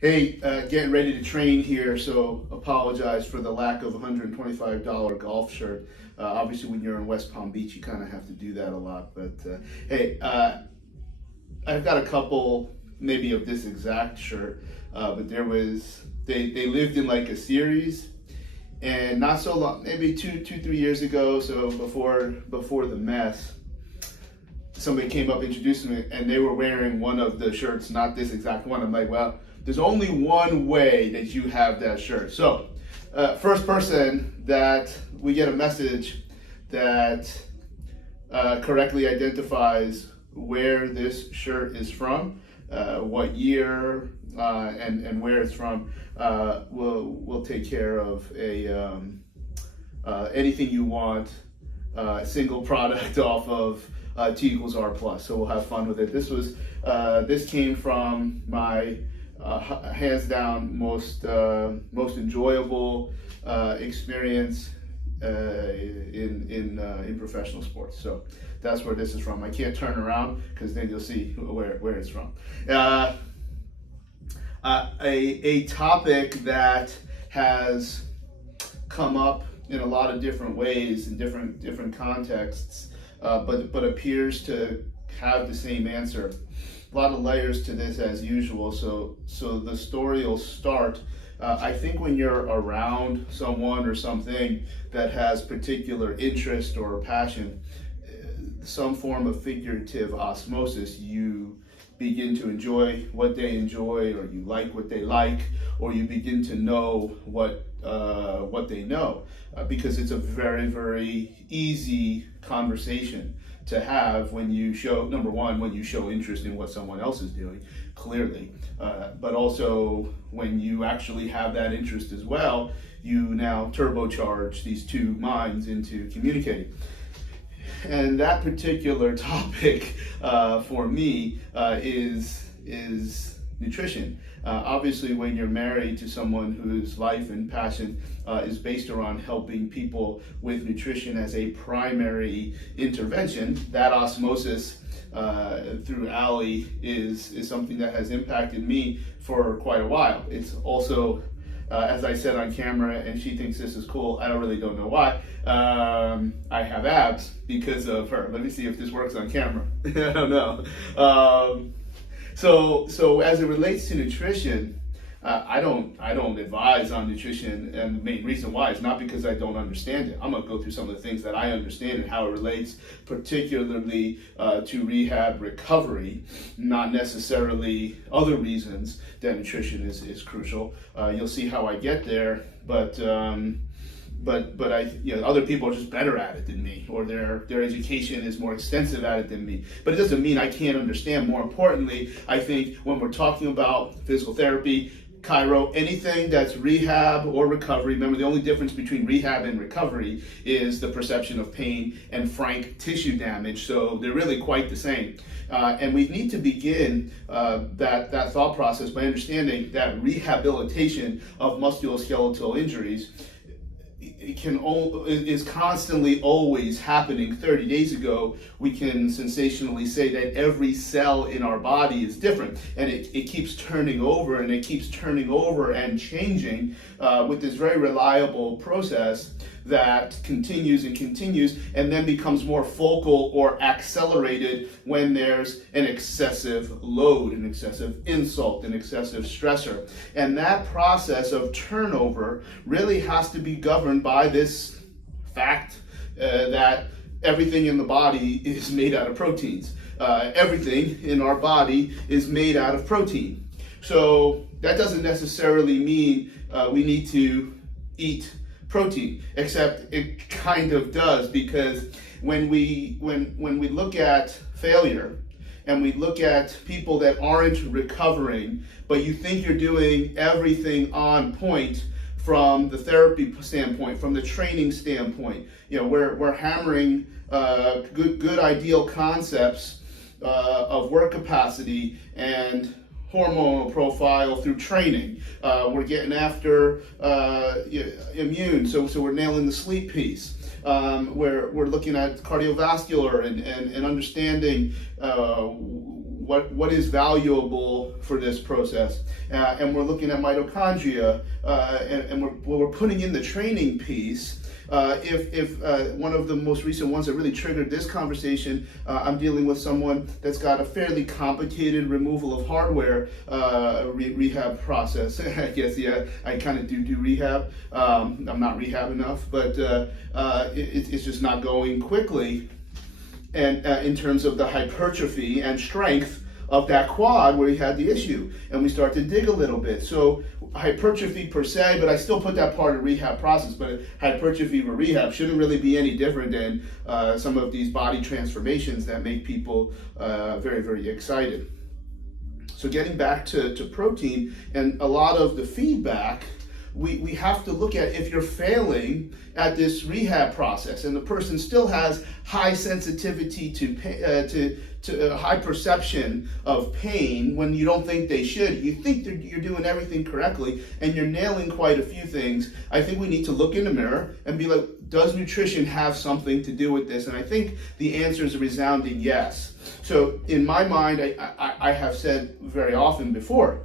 Hey, getting ready to train here, so apologize for the lack of $125 golf shirt. Obviously, when you're in West Palm Beach, you kind of have to do that a lot. But hey, I've got a couple maybe of this exact shirt, but they lived in like a series, and not so long, maybe 3 years ago, so before the mess, somebody came up, introduced me, and they were wearing one of the shirts, not this exact one. I'm like, well, there's only one way that you have that shirt. So, first person that we get a message that correctly identifies where this shirt is from, what year, and where it's from, we'll take care of anything you want, single product off of T equals R plus. So we'll have fun with it. This came from my hands down most enjoyable experience in professional sports. So that's where this is from. I can't turn around because then you'll see where it's from. A topic that has come up in a lot of different ways in different contexts, but appears to have the same answer. A lot of layers to this as usual. So the story will start. I think when you're around someone or something that has particular interest or passion, some form of figurative osmosis, you begin to enjoy what they enjoy, or you like what they like, or you begin to know what they know, because it's a very, very easy conversation to have when you show, number one, when you show interest in what someone else is doing, clearly, but also when you actually have that interest as well, you now turbocharge these two minds into communicating. And that particular topic for me is nutrition. Obviously, when you're married to someone whose life and passion is based around helping people with nutrition as a primary intervention, that osmosis through Allie is something that has impacted me for quite a while. It's also, as I said on camera, and she thinks this is cool, I really don't know why, I have abs because of her. Let me see if this works on camera. I don't know. So as it relates to nutrition, I don't advise on nutrition, and the main reason why is not because I don't understand it. I'm gonna go through some of the things that I understand and how it relates, particularly to rehab recovery, not necessarily other reasons that nutrition is crucial. You'll see how I get there, but other people are just better at it than me, or their education is more extensive at it than me. But it doesn't mean I can't understand. More importantly, I think when we're talking about physical therapy, chiro, anything that's rehab or recovery, remember the only difference between rehab and recovery is the perception of pain and frank tissue damage. So they're really quite the same. And we need to begin that thought process by understanding that rehabilitation of musculoskeletal injuries is constantly always happening. 30 days ago, we can sensationally say that every cell in our body is different, and it keeps turning over, and it keeps turning over and changing with this very reliable process that continues and continues, and then becomes more focal or accelerated when there's an excessive load, an excessive insult, an excessive stressor. And that process of turnover really has to be governed by this fact that everything in the body is made out of proteins. Everything in our body is made out of protein. So that doesn't necessarily mean we need to eat protein, except it kind of does, because when we look at failure and we look at people that aren't recovering, but you think you're doing everything on point from the therapy standpoint, from the training standpoint, we're hammering good ideal concepts of work capacity and hormonal profile through training. We're getting after immune, so we're nailing the sleep piece. We're looking at cardiovascular and understanding what is valuable for this process, and we're looking at mitochondria, and we're putting in the training piece. If one of the most recent ones that really triggered this conversation, I'm dealing with someone that's got a fairly complicated removal of hardware rehab process. I guess, yeah, I kind of do rehab. I'm not rehab enough, but it's just not going quickly. And in terms of the hypertrophy and strength of that quad where he had the issue, and we start to dig a little bit. So hypertrophy per se, but I still put that part of rehab process, but hypertrophy for rehab shouldn't really be any different than some of these body transformations that make people very, very excited. So getting back to protein and a lot of the feedback, we have to look at if you're failing at this rehab process and the person still has high sensitivity to high perception of pain when you don't think they should. You think you're doing everything correctly and you're nailing quite a few things. I think we need to look in the mirror and be like, does nutrition have something to do with this? And I think the answer is a resounding yes. So in my mind, I have said very often before,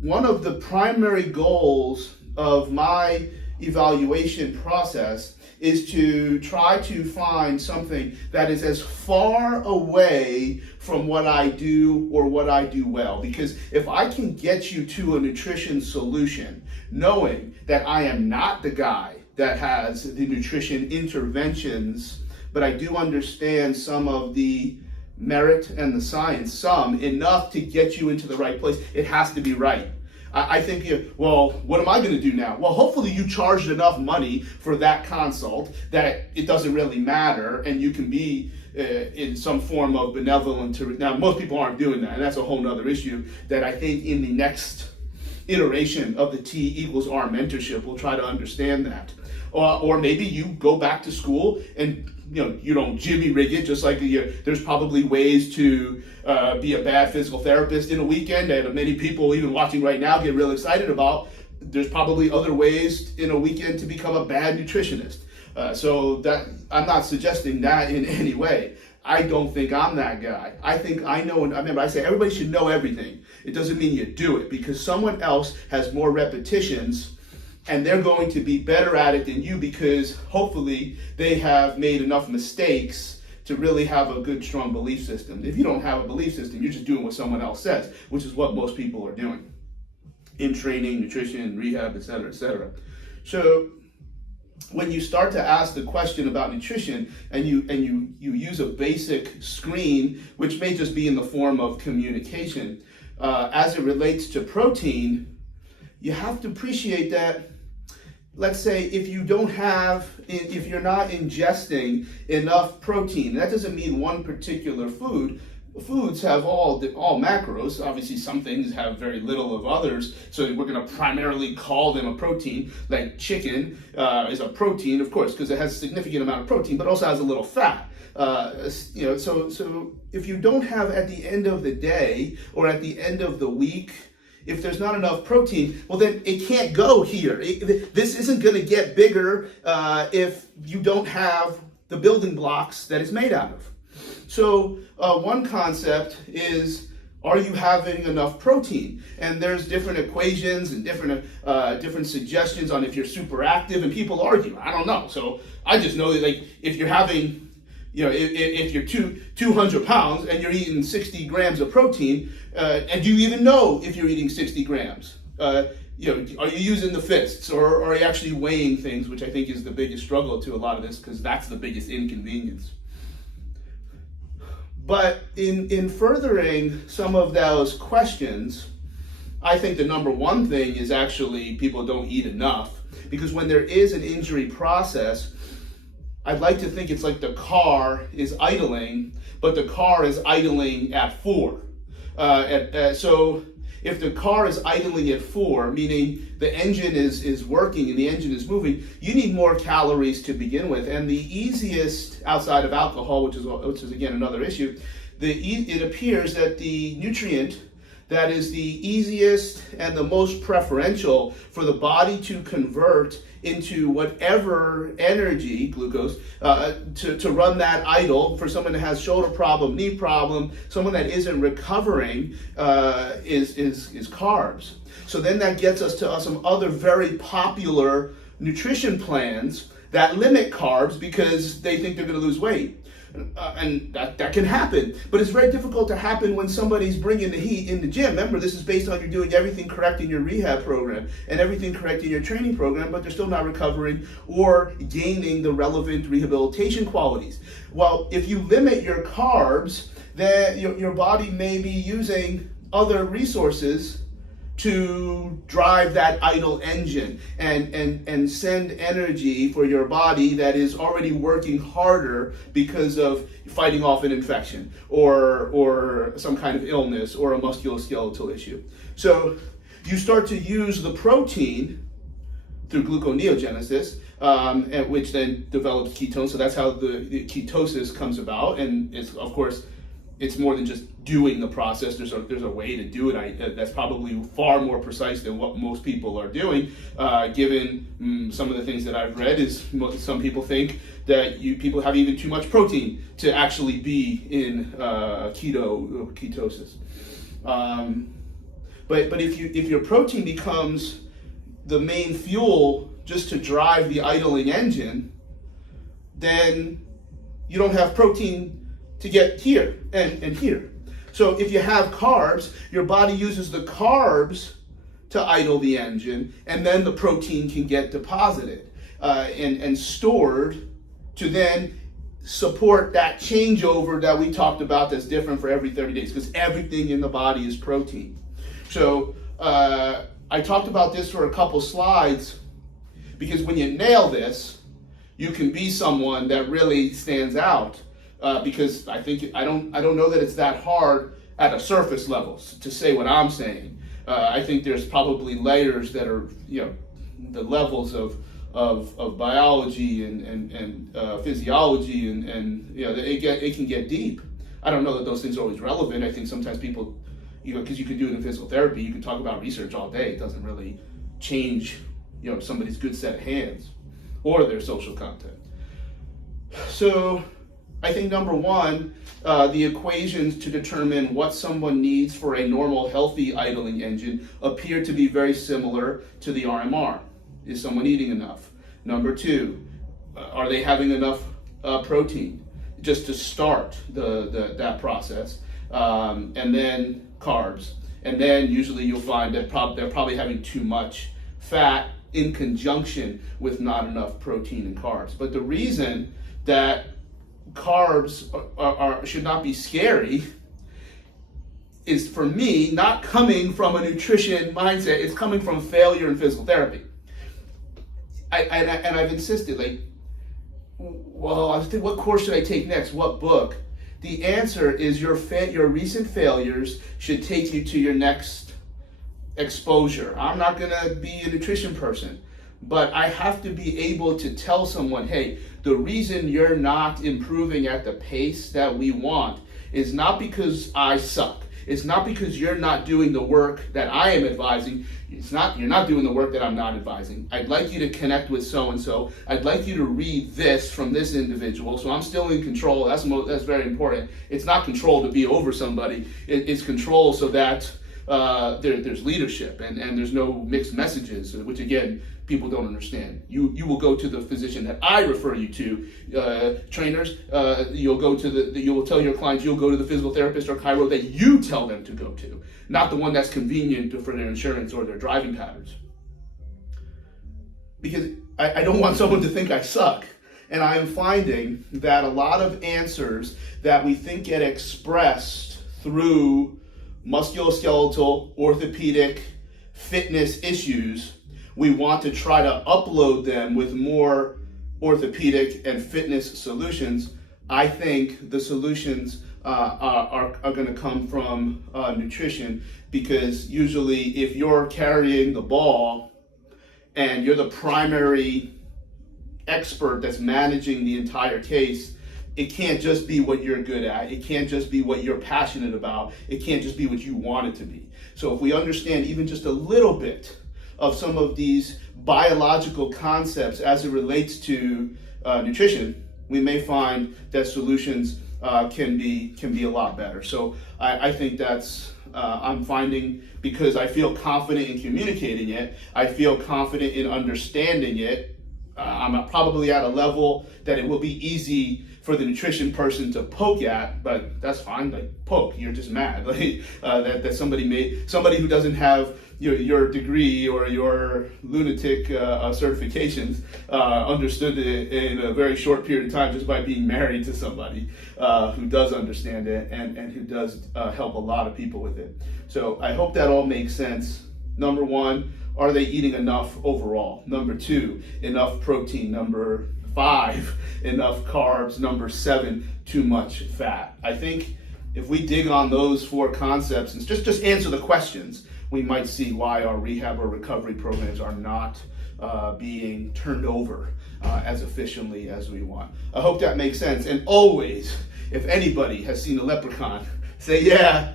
one of the primary goals of my evaluation process is to try to find something that is as far away from what I do or what I do well. Because if I can get you to a nutrition solution, knowing that I am not the guy that has the nutrition interventions, but I do understand some of the merit and the science, some enough to get you into the right place, it has to be right. I think, well, what am I going to do now? Well, hopefully you charged enough money for that consult that it doesn't really matter, and you can be in some form of benevolent. Now, most people aren't doing that, and that's a whole nother issue that I think in the next iteration of the T=R mentorship, we'll try to understand that. Or maybe you go back to school and you don't jimmy rig it, just like there's probably ways to be a bad physical therapist in a weekend that many people even watching right now get real excited about. There's probably other ways in a weekend to become a bad nutritionist. So that I'm not suggesting that in any way. I don't think I'm that guy. I think I know, and I remember I say everybody should know everything. It doesn't mean you do it, because someone else has more repetitions and they're going to be better at it than you because hopefully they have made enough mistakes to really have a good, strong belief system. If you don't have a belief system, you're just doing what someone else says, which is what most people are doing in training, nutrition, rehab, et cetera, et cetera. So when you start to ask the question about nutrition and you use a basic screen, which may just be in the form of communication, as it relates to protein, you have to appreciate that, let's say if you're not ingesting enough protein, that doesn't mean one particular food. Foods have all macros. Obviously, some things have very little of others, so we're going to primarily call them a protein. Like chicken is a protein, of course, because it has a significant amount of protein, but also has a little fat. So if you don't have at the end of the day or at the end of the week, if there's not enough protein, well then it can't go here. This isn't going to get bigger if you don't have the building blocks that it's made out of. So one concept is, are you having enough protein? And there's different equations and different suggestions on if you're super active, and people argue. I don't know. So I just know that, like, if you're having, if you're 200 pounds and you're eating 60 grams of protein, and do you even know if you're eating 60 grams? Are you using the fists, or are you actually weighing things, which I think is the biggest struggle to a lot of this, because that's the biggest inconvenience. But in furthering some of those questions, I think the number one thing is actually people don't eat enough. Because when there is an injury process, I'd like to think it's like the car is idling, but the car is idling at 4. So if the car is idling at 4, meaning the engine is working and the engine is moving, you need more calories to begin with. And the easiest, outside of alcohol, which is again another issue, it appears that the nutrient that is the easiest and the most preferential for the body to convert into whatever energy, glucose, to run that idle. For someone that has shoulder problem, knee problem, someone that isn't recovering, is carbs. So then that gets us to some other very popular nutrition plans that limit carbs because they think they're going to lose weight. And that can happen, but it's very difficult to happen when somebody's bringing the heat in the gym. Remember, this is based on you doing everything correct in your rehab program and everything correct in your training program, but they're still not recovering or gaining the relevant rehabilitation qualities. Well, if you limit your carbs, then your body may be using other resources to drive that idle engine and send energy for your body that is already working harder because of fighting off an infection or some kind of illness or a musculoskeletal issue. So you start to use the protein through gluconeogenesis, which then develops ketones. So that's how the ketosis comes about, and it's, of course, it's more than just doing the process. There's a way to do it that's probably far more precise than what most people are doing. Given some of the things that I've read, is some people think that people have even too much protein to actually be in ketosis. But if your protein becomes the main fuel just to drive the idling engine, then you don't have protein to get here and here. So if you have carbs, your body uses the carbs to idle the engine, and then the protein can get deposited and stored to then support that changeover that we talked about that's different for every 30 days, because everything in the body is protein. So I talked about this for a couple slides, because when you nail this, you can be someone that really stands out. Because I don't know that it's that hard at a surface level to say what I'm saying. I think there's probably layers that are, the levels of biology and physiology and it can get deep. I don't know that those things are always relevant. I think sometimes people, because you can do it in physical therapy, you can talk about research all day. It doesn't really change, somebody's good set of hands or their social content. So I think number one, the equations to determine what someone needs for a normal, healthy idling engine appear to be very similar to the RMR. Is someone eating enough? Number two, are they having enough protein just to start that process? And then carbs. And then usually you'll find that they're probably having too much fat in conjunction with not enough protein and carbs. But the reason that carbs should not be scary is, for me, not coming from a nutrition mindset. It's coming from failure in physical therapy. And I've insisted, well, I think, what course should I take next? What book? The answer is your recent failures should take you to your next exposure. I'm not going to be a nutrition person, but I have to be able to tell someone, hey, the reason you're not improving at the pace that we want is not because I suck. It's not because you're not doing the work that I am advising. You're not doing the work that I'm not advising. I'd like you to connect with so-and-so. I'd like you to read this from this individual. So I'm still in control. That's very important. It's not control to be over somebody. It's control so that there's leadership and there's no mixed messages, which again, people don't understand. You will go to the physician that I refer you to. Trainers, you will tell your clients you'll go to the physical therapist or chiro that you tell them to go to, not the one that's convenient for their insurance or their driving patterns. Because I don't want someone to think I suck. And I am finding that a lot of answers that we think get expressed through musculoskeletal, orthopedic, fitness issues, we want to try to upload them with more orthopedic and fitness solutions. I think the solutions are going to come from nutrition, because usually if you're carrying the ball and you're the primary expert that's managing the entire case, it can't just be what you're good at. It can't just be what you're passionate about. It can't just be what you want it to be. So if we understand even just a little bit of some of these biological concepts as it relates to nutrition, we may find that solutions can be a lot better. So I think that's I'm finding, because I feel confident in communicating it, I feel confident in understanding it. I'm probably at a level that it will be easy for the nutrition person to poke at, but that's fine. Like, poke, you're just mad like that somebody who doesn't have your degree or your lunatic certifications understood it in a very short period of time just by being married to somebody who does understand it and who does help a lot of people with it. So I hope that all makes sense. Number one, are they eating enough overall? Number two, enough protein. Number five, enough carbs. Number seven, too much fat. I think if we dig on those four concepts and just answer the questions, we might see why our rehab or recovery programs are not being turned over as efficiently as we want. I hope that makes sense. And always, if anybody has seen a leprechaun, say, yeah,